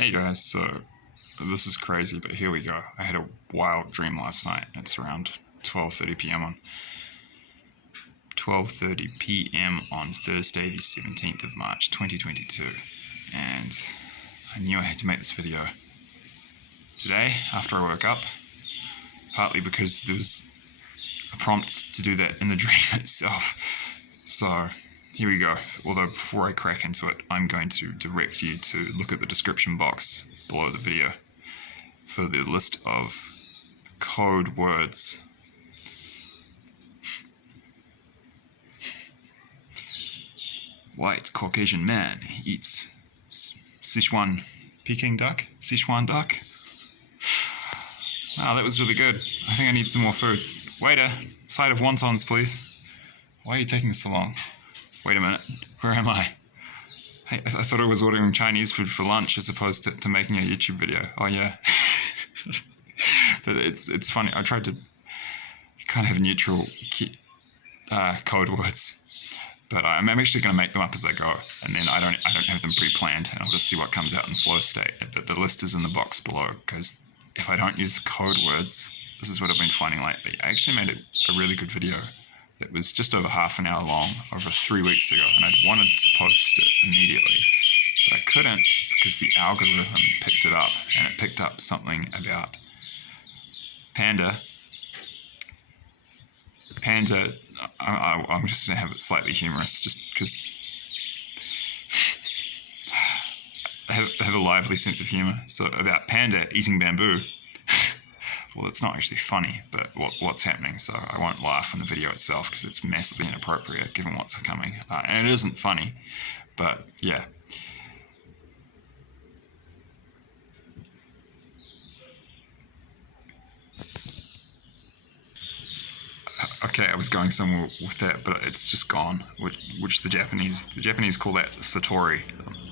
Hey guys, so this is crazy, but here we go. I had a wild dream last night. It's around 12:30 p.m. on 12:30 p.m. on Thursday, the 17th of March, 2022, and I knew I had to make this video today after I woke up, partly because there was a prompt to do that in the dream itself. So here we go. Although before I crack into it, I'm going to direct you to look at the description box below the video for the list of code words. White Caucasian man eats Sichuan Peking duck? Sichuan duck? Wow, that was really good. I think I need some more food. Waiter, side of wontons, please. Why are you taking so long? Wait a minute, where am I? Hey, I thought I was ordering Chinese food for lunch as opposed to making a YouTube video. Oh yeah. But it's funny, I tried to kind of have neutral code words, but I'm actually going to make them up as I go, and then I don't have them pre-planned, and I'll just see what comes out in flow state. But the list is in the box below, because if I don't use code words, this is what I've been finding lately. I actually made a really good video that was just over half an hour long over 3 weeks ago, and I'd wanted to post it immediately, but I couldn't because the algorithm picked it up, and it picked up something about Panda. I'm just going to have it slightly humorous, just because I have a lively sense of humor. So about Panda eating bamboo. Well, it's not actually funny, but what's happening, so I won't laugh in the video itself because it's massively inappropriate given what's coming. And it isn't funny, but yeah. Okay, I was going somewhere with that, but it's just gone, which the Japanese call that satori,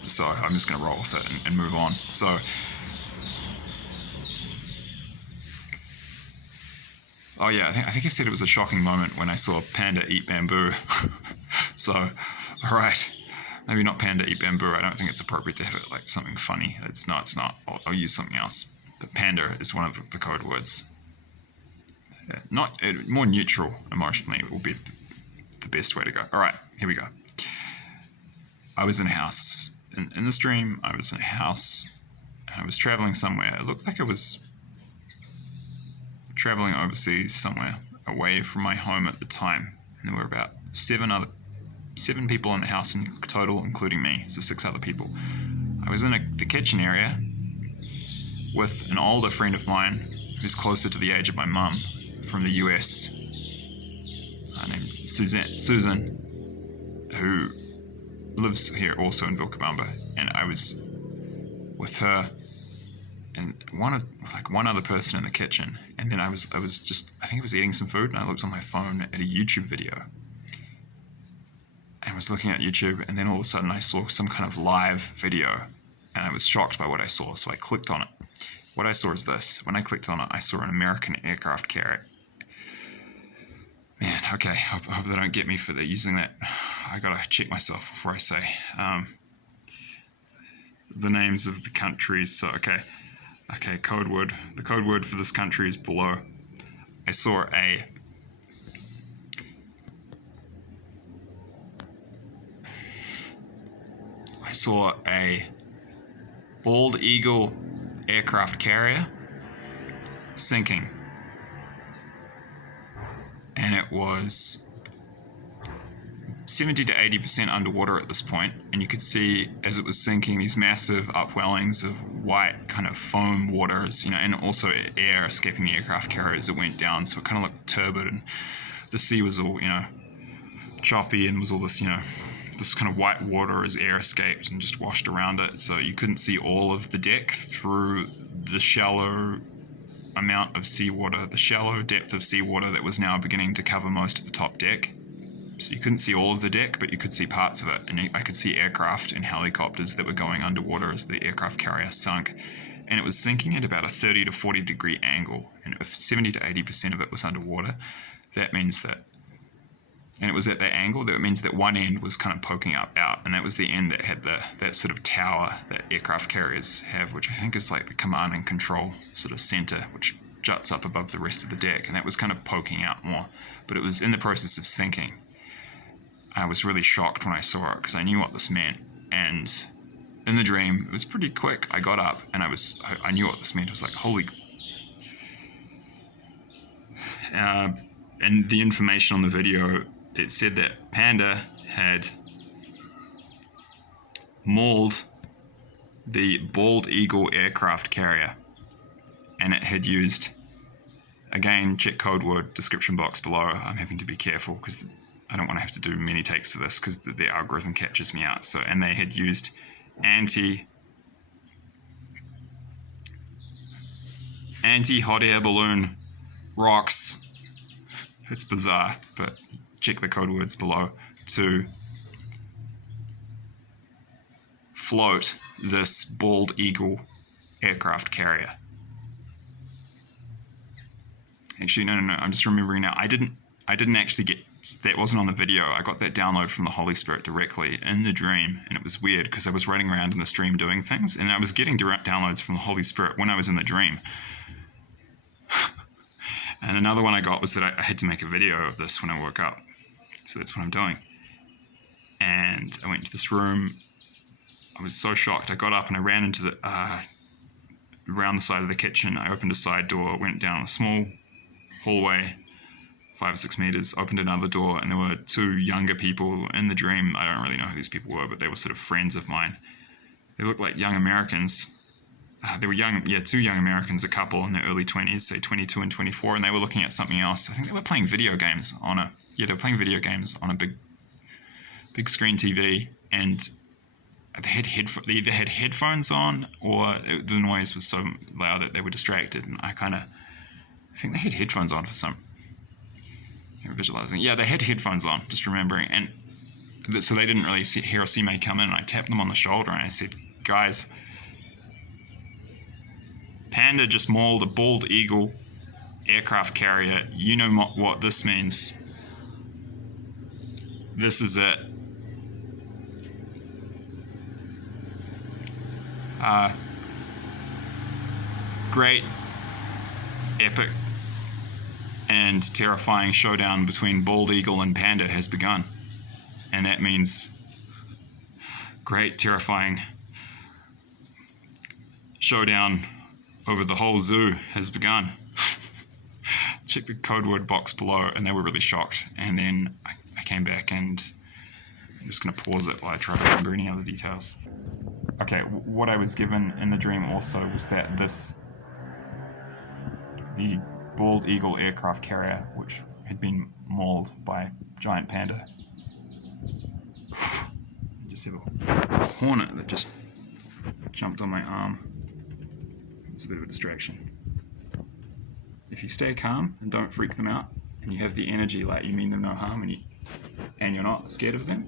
so I'm just going to roll with it and move on. So, oh yeah, I think I said it was a shocking moment when I saw Panda eat bamboo. So, alright, maybe not Panda eat bamboo. I don't think it's appropriate to have it like something funny. It's not. I'll use something else. But Panda is one of the code words. More neutral emotionally will be the best way to go. Alright, here we go. I was in a house. In this dream, I was in a house and I was traveling somewhere. It looked like I was traveling overseas somewhere away from my home at the time. And there were about seven people in the house in total, including me, so 6 other people. I was in the kitchen area with an older friend of mine who's closer to the age of my mum from the US, named Susan, who lives here also in Vilcabamba, and I was with her and one other person in the kitchen, and then I was eating some food, and I looked on my phone at a YouTube video, and I was looking at YouTube, and then all of a sudden I saw some kind of live video, and I was shocked by what I saw, so I clicked on it. What I saw is this. When I clicked on it, I saw an American aircraft carrier. Man, okay, I hope they don't get me for using that. I gotta check myself before I say the names of the countries. So, okay, code word. The code word for this country is below. I saw a bald eagle aircraft carrier sinking. And it was 70 to 80% underwater at this point, and you could see as it was sinking these massive upwellings of white kind of foam waters, and also air escaping the aircraft carrier as it went down, so it kind of looked turbid, and the sea was all, choppy, and was all this, this kind of white water as air escaped and just washed around it, so you couldn't see all of the deck through the shallow amount of seawater, the shallow depth of seawater that was now beginning to cover most of the top deck. So you couldn't see all of the deck, but you could see parts of it, and I could see aircraft and helicopters that were going underwater as the aircraft carrier sunk, and it was sinking at about a 30 to 40 degree angle, and if 70 to 80% of it was underwater, that means that and it was at that angle. That means that one end was kind of poking out, and that was the end that had that sort of tower that aircraft carriers have, which I think is like the command and control sort of center, which juts up above the rest of the deck, and that was kind of poking out more, but it was in the process of sinking. I was really shocked when I saw it because I knew what this meant, and in the dream it was pretty quick. I got up and I knew what this meant. It was like, holy. And the information on the video, it said that Panda had mauled the Bald Eagle aircraft carrier, and it had used, again, check code word description box below. I'm having to be careful because I don't want to have to do many takes of this because the algorithm catches me out. So, and they had used anti-hot air balloon rocks. It's bizarre, but check the code words below to float this Bald Eagle aircraft carrier. Actually, no, I'm just remembering now. I didn't actually get, that wasn't on the video. I got that download from the Holy Spirit directly in the dream, and it was weird because I was running around in the stream doing things, and I was getting direct downloads from the Holy Spirit when I was in the dream. And another one I got was that I had to make a video of this when I woke up. So that's what I'm doing. And I went into this room. I was so shocked. I got up and I ran into the around the side of the kitchen. I opened a side door, went down a small hallway, 5 or 6 meters, opened another door, and there were 2 younger people in the dream. I don't really know who these people were, but they were sort of friends of mine. They looked like young Americans. They were young, 2 young Americans, a couple in their early 20s, say 22 and 24, and they were looking at something else. I think they were playing video games on a big screen TV, and they either had headphones on or the noise was so loud that they were distracted, and I think they had headphones on for some. Visualizing. Yeah, they had headphones on, just remembering, and so they didn't really hear or see me come in, and I tapped them on the shoulder and I said, guys, Panda just mauled a Bald Eagle aircraft carrier. You know what this means. This is it. Great, epic, and terrifying showdown between Bald Eagle and Panda has begun. And that means great, terrifying showdown over the whole zoo has begun. Check the code word box below, and they were really shocked. And then I came back, and I'm just going to pause it while I try to remember any other details. Okay, what I was given in the dream also was that the Bald Eagle aircraft carrier, which had been mauled by giant Panda. Just have a hornet that just jumped on my arm. It's a bit of a distraction. If you stay calm and don't freak them out, and you have the energy like you mean them no harm, and you're not scared of them,